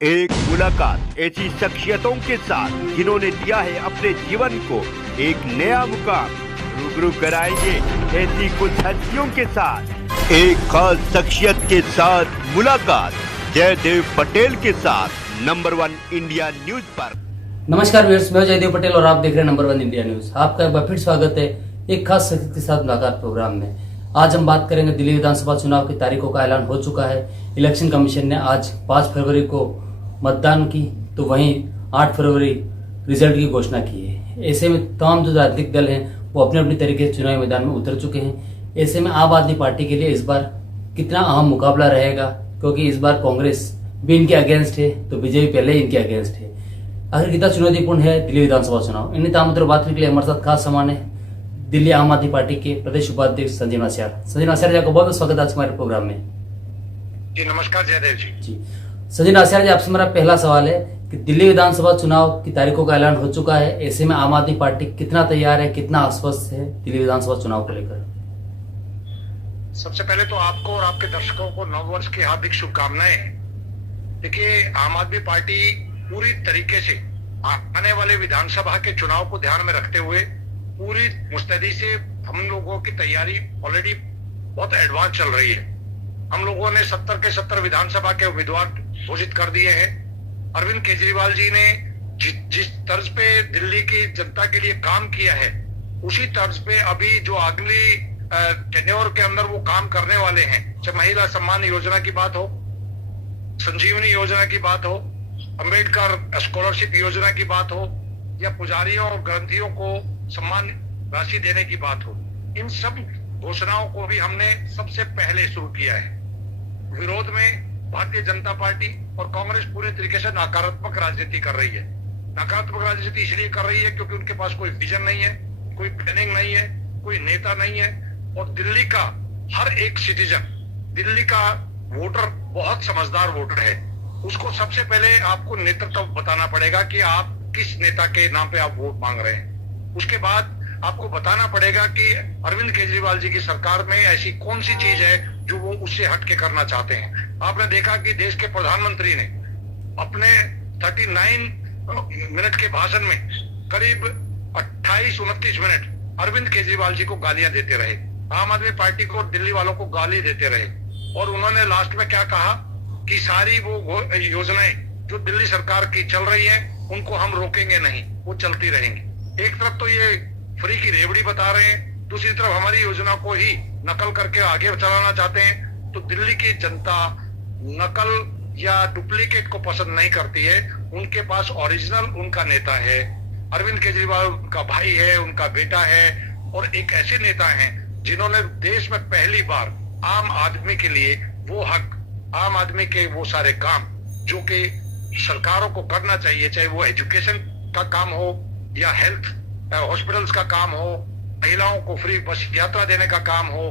एक मुलाकात ऐसी शख्सियतों के साथ जिन्होंने दिया है अपने जीवन को एक नया मुकाम। रूबरू कराएंगे ऐसी कुछ हस्तियों के साथ एक खास शख्सियत के साथ मुलाकात जयदेव पटेल के साथ नंबर 1 इंडिया न्यूज पर। नमस्कार व्यूअर्स, मैं जयदेव पटेल और आप देख रहे हैं नंबर 1 इंडिया न्यूज। आपका एक बार फिर स्वागत है एक खास शख्सियत के साथ मुलाकात प्रोग्राम में। आज हम बात करेंगे दिल्ली विधानसभा चुनाव की तारीखों का ऐलान हो चुका है। इलेक्शन कमीशन ने आज 5 फरवरी को मतदान की, तो वहीं 8 फरवरी रिजल्ट की घोषणा की है। ऐसे में तमाम जो राजनीतिक दल हैं वो अपने अपने तरीके से चुनावी मैदान में उतर चुके हैं। ऐसे में आम आदमी पार्टी के लिए इस बार कितना अहम मुकाबला रहेगा, क्योंकि इस बार कांग्रेस भी इनके अगेंस्ट है तो बीजेपी पहले ही इनके अगेंस्ट है। आखिर कितना चुनौतीपूर्ण है दिल्ली विधानसभा चुनाव, इन्हीं तमाम बात करने के लिए हमारे साथ खास सामान है दिल्ली आम आदमी पार्टी के प्रदेश उपाध्यक्ष संजय नासिर। संजय नासिर जी, आपका बहुत बहुत स्वागत है आज हमारे प्रोग्राम में। जी नमस्कार जयदेव जी। संजय नासिर जी, आपसे मेरा पहला सवाल है कि दिल्ली विधानसभा चुनाव की तारीखों का ऐलान हो चुका है। ऐसे में आम आदमी पार्टी कितना तैयार है, कितना आश्वस्त है दिल्ली विधानसभा चुनाव को लेकर? सबसे पहले तो आपको और आपके दर्शकों को नववर्ष की हार्दिक शुभकामनाएं। देखिए, आम आदमी पार्टी पूरी तरीके से आने वाले विधानसभा के चुनाव को ध्यान में रखते हुए पूरी मुस्तैदी से हम लोगों की तैयारी ऑलरेडी बहुत एडवांस चल रही है। हम लोगों ने 70 के 70 विधानसभा के उम्मीदवार घोषित कर दिए हैं। अरविंद केजरीवाल जी ने जिस तर्ज पे दिल्ली की जनता के लिए काम किया है, उसी तर्ज पे अभी जो अगली टेन्योर के अंदर वो काम करने वाले हैं, चाहे महिला सम्मान योजना की बात हो, संजीवनी योजना की बात हो, अंबेडकर स्कॉलरशिप योजना की बात हो, या पुजारियों और ग्रंथियों को सम्मान राशि देने की बात हो, इन सब घोषणाओं को भी हमने सबसे पहले शुरू किया है। विरोध में भारतीय जनता पार्टी और कांग्रेस पूरी तरीके से नकारात्मक राजनीति कर रही है। नकारात्मक राजनीति इसलिए कर रही है क्योंकि उनके पास कोई विजन नहीं है, कोई प्लानिंग नहीं है, कोई नेता नहीं है। और दिल्ली का हर एक सिटीजन, दिल्ली का वोटर बहुत समझदार वोटर है। उसको सबसे पहले आपको नेतृत्व बताना पड़ेगा कि आप किस नेता के नाम पे आप वोट मांग रहे हैं। उसके बाद आपको बताना पड़ेगा कि अरविंद केजरीवाल जी की सरकार में ऐसी कौन सी चीज है जो वो उससे हटके करना चाहते हैं। आपने देखा कि देश के प्रधानमंत्री ने अपने 39 मिनट के भाषण में करीब 28-29 मिनट अरविंद केजरीवाल जी को गालियां देते रहे, आम आदमी पार्टी को, दिल्ली वालों को गाली देते रहे। और उन्होंने लास्ट में क्या कहा कि सारी वो योजनाएं जो दिल्ली सरकार की चल रही है उनको हम रोकेंगे नहीं, वो चलती रहेंगी। एक तरफ तो ये फ्री की रेवड़ी बता रहे हैं, दूसरी तरफ हमारी योजना को ही नकल करके आगे चलाना चाहते हैं। तो दिल्ली की जनता नकल या डुप्लीकेट को पसंद नहीं करती है। उनके पास ओरिजिनल उनका नेता है, अरविंद केजरीवाल उनका भाई है, उनका बेटा है, और एक ऐसे नेता हैं जिन्होंने देश में पहली बार आम आदमी के लिए वो हक, आम आदमी के वो सारे काम जो कि सरकारों को करना चाहिए, चाहे वो एजुकेशन का काम हो या हेल्थ हॉस्पिटल्स का काम हो, महिलाओं को फ्री बस यात्रा देने का काम हो,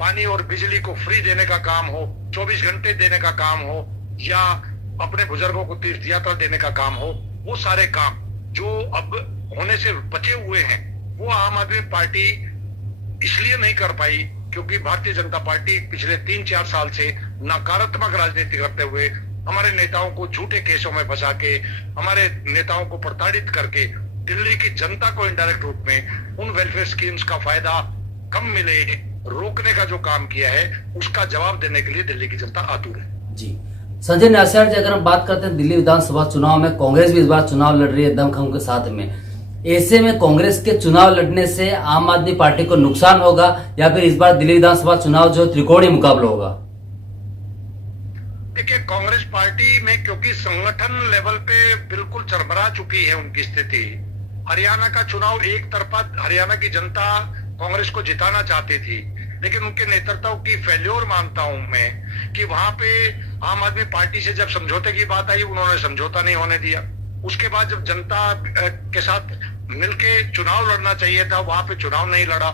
पानी और बिजली को फ्री देने का काम हो, 24 घंटे देने का काम हो, या अपने बुजुर्गों को तीर्थ यात्रा देने का काम हो, वो सारे काम जो अब होने से बचे हुए हैं वो आम आदमी पार्टी इसलिए नहीं कर पाई क्योंकि भारतीय जनता पार्टी पिछले 3-4 साल से नकारात्मक राजनीति करते हुए हमारे नेताओं को झूठे केसों में फंसा के, हमारे नेताओं को प्रताड़ित करके दिल्ली की जनता को इनडायरेक्ट रूप में उन वेलफेयर स्कीम्स का फायदा कम मिले रोकने का जो काम किया है, उसका जवाब देने के लिए दिल्ली की जनता आतुर है। जी संजय नासिर जी, अगर हम बात करते हैं दिल्ली विधानसभा चुनाव में, कांग्रेस भी इस बार चुनाव लड़ रही है दमखम के साथ में। ऐसे में कांग्रेस के चुनाव लड़ने से आम आदमी पार्टी को नुकसान होगा या फिर इस बार दिल्ली विधानसभा चुनाव जो त्रिकोणीय मुकाबला होगा? देखिए, कांग्रेस पार्टी में क्योंकि संगठन लेवल पे बिल्कुल चरमरा चुकी है उनकी स्थिति। हरियाणा का चुनाव एक तरफा हरियाणा की जनता कांग्रेस को जिताना चाहती थी, लेकिन उनके नेतृत्व की फेल्योर मानता हूं मैं कि वहां पे आम आदमी पार्टी से जब समझौते की बात आई, उन्होंने समझौता नहीं होने दिया। उसके बाद जब जनता के साथ मिलके चुनाव लड़ना चाहिए था, वहां पे चुनाव नहीं लड़ा।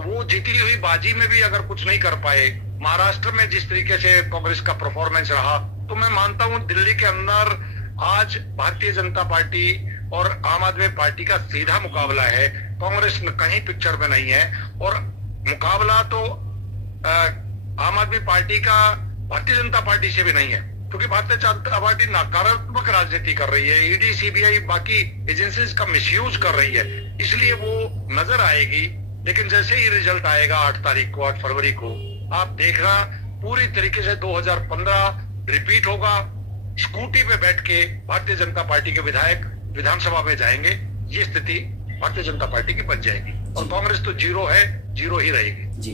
वो जीती हुई बाजी में भी अगर कुछ नहीं कर पाए, महाराष्ट्र में जिस तरीके से कांग्रेस का परफॉर्मेंस रहा, तो मैं मानता हूं दिल्ली के अंदर आज भारतीय जनता पार्टी और आम आदमी पार्टी का सीधा मुकाबला है। कांग्रेस कहीं पिक्चर में नहीं है, और मुकाबला तो आम आदमी पार्टी का भारतीय जनता पार्टी से भी नहीं है। क्योंकि भारतीय जनता पार्टी नकारात्मक राजनीति कर रही है, ईडी सीबीआई बाकी एजेंसीज का मिसयूज कर रही है, इसलिए वो नजर आएगी। लेकिन जैसे ही रिजल्ट आएगा 8 तारीख को, 8 फरवरी को, आप देखना पूरी तरीके से 2015 रिपीट होगा। स्कूटी पे बैठ के भारतीय जनता पार्टी के विधायक विधानसभा में जाएंगे, ये स्थिति भारतीय जनता पार्टी की बन जाएगी और कांग्रेस तो जीरो है, जीरो ही रहेगी। जी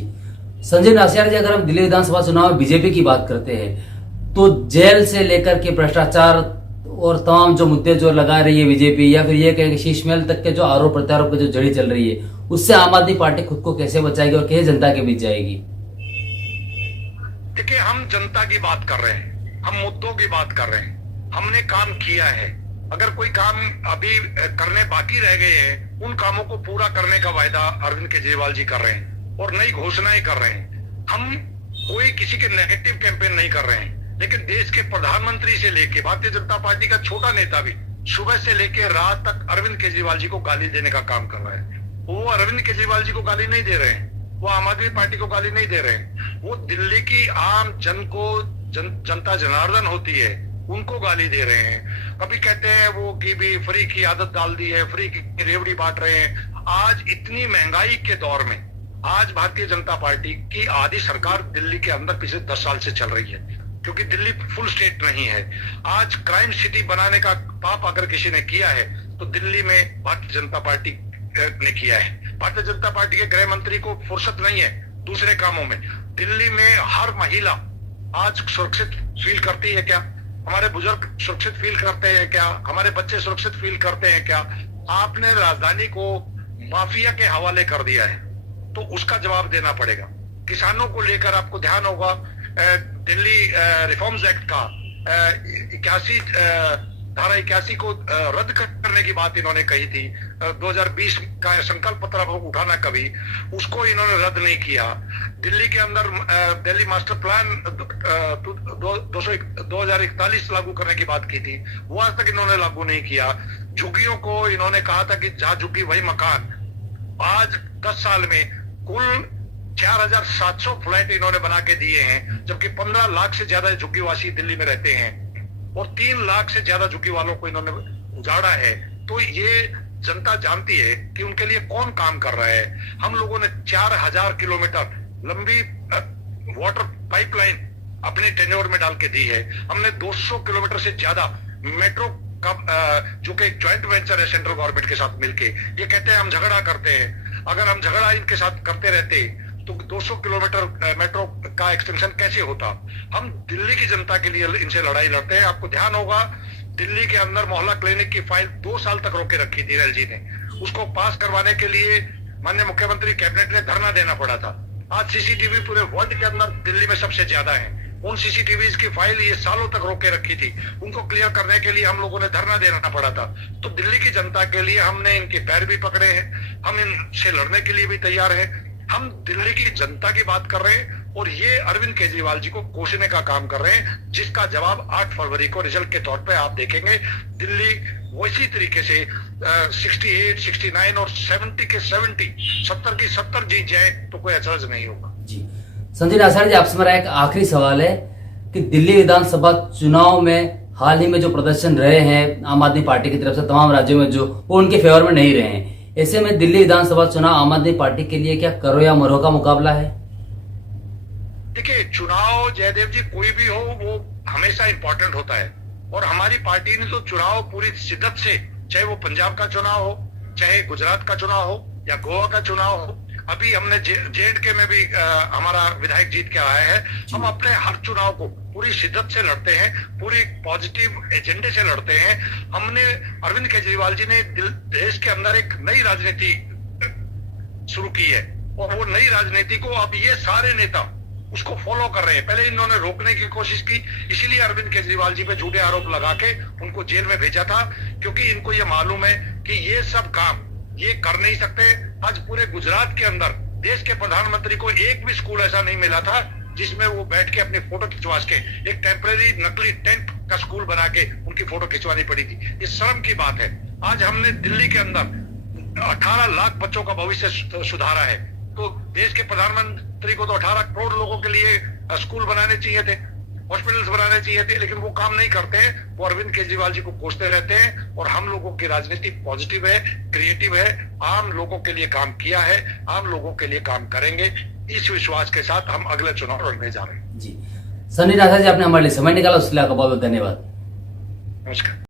संजय नासिर जी, अगर हम दिल्ली विधानसभा चुनाव में बीजेपी की बात करते हैं तो जेल से लेकर के भ्रष्टाचार और तमाम जो मुद्दे जो लगा रही है बीजेपी, या फिर ये कहें कि शीश महल तक के जो आरोप प्रत्यारोप की जो जड़ी चल रही है, उससे आम आदमी पार्टी खुद को कैसे बचाएगी और कैसे जनता के बीच जाएगी? देखिए, हम जनता की बात कर रहे हैं, हम मुद्दों की बात कर रहे हैं, हमने काम किया है। अगर कोई काम अभी करने बाकी रह गए हैं, उन कामों को पूरा करने का वायदा अरविंद केजरीवाल जी कर रहे हैं और नई घोषणाएं कर रहे हैं। हम कोई किसी के नेगेटिव कैंपेन नहीं कर रहे हैं, लेकिन देश के प्रधानमंत्री से लेके भारतीय जनता पार्टी का छोटा नेता भी सुबह से लेके रात तक अरविंद केजरीवाल जी को गाली देने का काम कर रहा है। वो अरविंद केजरीवाल जी को गाली नहीं दे रहे हैं, वो आम आदमी पार्टी को गाली नहीं दे रहे हैं, वो दिल्ली की आम जन को जनता जनार्दन होती है उनको गाली दे रहे हैं। कभी कहते हैं वो कि भी फ्री की आदत डाल दी है, फ्री की रेवड़ी बांट रहे हैं। आज इतनी महंगाई के दौर में आज भारतीय जनता पार्टी की आधी सरकार दिल्ली के अंदर पिछले 10 साल से चल रही है, क्योंकि दिल्ली फुल स्टेट नहीं है। आज क्राइम सिटी बनाने का पाप अगर किसी ने किया है तो दिल्ली में भारतीय जनता पार्टी ने किया है। भारतीय जनता पार्टी के गृह मंत्री को फुर्सत नहीं है दूसरे कामों में। दिल्ली में हर महिला आज सुरक्षित फील करती है क्या? हमारे बुजुर्ग सुरक्षित फील करते हैं क्या? हमारे बच्चे सुरक्षित फील करते हैं क्या? आपने राजधानी को माफिया के हवाले कर दिया है, तो उसका जवाब देना पड़ेगा। किसानों को लेकर आपको ध्यान होगा, दिल्ली रिफॉर्म्स एक्ट का 81 धारा 81 को रद्द करने की बात इन्होंने कही थी। 2020 का संकल्प पत्र उठाना कभी, उसको इन्होंने रद्द नहीं किया। दिल्ली के अंदर दिल्ली मास्टर प्लान 2041 लागू करने की बात की थी, वो आज तक इन्होंने लागू नहीं किया। झुग्गियों को इन्होंने कहा था कि जहां झुग्गी वही मकान। आज 10 साल में कुल 4700 फ्लैट इन्होंने बना के दिए हैं, जबकि 15 लाख से ज्यादा झुग्गीवासी दिल्ली में रहते हैं और 3 लाख से ज्यादा झुग्गी वालों को इन्होंने उजाड़ा है। तो ये जनता जानती है कि उनके लिए कौन काम कर रहा है। हम लोगों ने 4000 किलोमीटर लंबी वाटर पाइपलाइन अपने टेन्योर में डाल के दी है। हमने 200 किलोमीटर से ज्यादा मेट्रो का जो कि ज्वाइंट वेंचर है सेंट्रल गवर्नमेंट के साथ मिलके। ये कहते हैं हम झगड़ा करते हैं, अगर हम झगड़ा इनके साथ करते रहते तो 200 किलोमीटर मेट्रो का एक्सटेंशन कैसे होता। हम दिल्ली की जनता के लिए इनसे लड़ाई लड़ते हैं। आपको ध्यान होगा, दिल्ली के अंदर मोहल्ला क्लिनिक की फाइल 2 साल तक रोके रखी थी एलजी ने। उसको पास करवाने के लिए माननीय मुख्यमंत्री कैबिनेट ने धरना देना पड़ा था। आज सीसीटीवी पूरे वर्ल्ड के अंदर दिल्ली में सबसे ज्यादा है। उन सीसीटीवी की फाइल ये सालों तक रोके रखी थी, उनको क्लियर करने के लिए हम लोगों ने धरना देना पड़ा था। तो दिल्ली की जनता के लिए हमने इनके पैर भी पकड़े हैं, हम इनसे लड़ने के लिए भी तैयार हैं। हम दिल्ली की जनता की बात कर रहे हैं और ये अरविंद केजरीवाल जी को कोसने का काम कर रहे हैं, जिसका जवाब 8 फरवरी को रिजल्ट के तौर पे आप देखेंगे। दिल्ली वैसी तरीके से 68, 69 और 70 के 70, 70 की 70 जीत जाए तो कोई अचरज नहीं होगा। जी संजय नासिर जी, आपसे मेरा एक आखिरी सवाल है कि दिल्ली विधानसभा चुनाव में हाल ही में जो प्रदर्शन रहे हैं आम आदमी पार्टी की तरफ से तमाम राज्यों में, जो वो उनके फेवर में नहीं रहे हैं, ऐसे में दिल्ली विधानसभा चुनाव आम आदमी पार्टी के लिए क्या करो या मरो का मुकाबला है? देखिए, चुनाव जयदेव जी कोई भी हो वो हमेशा इंपॉर्टेंट होता है और हमारी पार्टी ने तो चुनाव पूरी शिद्दत से, चाहे वो पंजाब का चुनाव हो, चाहे गुजरात का चुनाव हो या गोवा का चुनाव हो। अभी हमने J&K में भी हमारा विधायक जीत के आया है। हम अपने हर चुनाव को पूरी शिद्दत से लड़ते हैं, पूरी पॉजिटिव एजेंडे से लड़ते हैं। हमने अरविंद केजरीवाल जी ने देश के अंदर एक नई राजनीति शुरू की है और वो नई राजनीति को अब ये सारे नेता उसको फॉलो कर रहे हैं। पहले इन्होंने रोकने की कोशिश की, इसीलिए अरविंद केजरीवाल जी पे झूठे आरोप लगा के उनको जेल में भेजा था, क्योंकि इनको ये मालूम है कि ये सब काम ये कर नहीं सकते। आज पूरे गुजरात के अंदर देश के प्रधानमंत्री को एक भी स्कूल ऐसा नहीं मिला था जिसमें वो बैठ के अपनी फोटो खिंचवा के, एक टेम्परेरी नकली टेंट का स्कूल बना के उनकी फोटो खिंचवानी पड़ी थी। ये शर्म की बात है। आज हमने दिल्ली के अंदर 18 लाख बच्चों का भविष्य सुधारा है, तो देश के प्रधानमंत्री को तो 18 करोड़ लोगों के लिए स्कूल बनाने चाहिए थे। हॉस्पिटल्स बनाने चाहिए थे, लेकिन वो काम नहीं करते हैं। वो अरविंद केजरीवाल जी को कोसते रहते हैं। और हम लोगों की राजनीति पॉजिटिव है, क्रिएटिव है, आम लोगों के लिए काम किया है, आम लोगों के लिए काम करेंगे। इस विश्वास के साथ हम अगले चुनाव लड़ने जा रहे हैं। जी, सनी राठा जी, आपने हमारे लिए समय निकाला, उसके लिए आपका बहुत बहुत धन्यवाद। नमस्कार।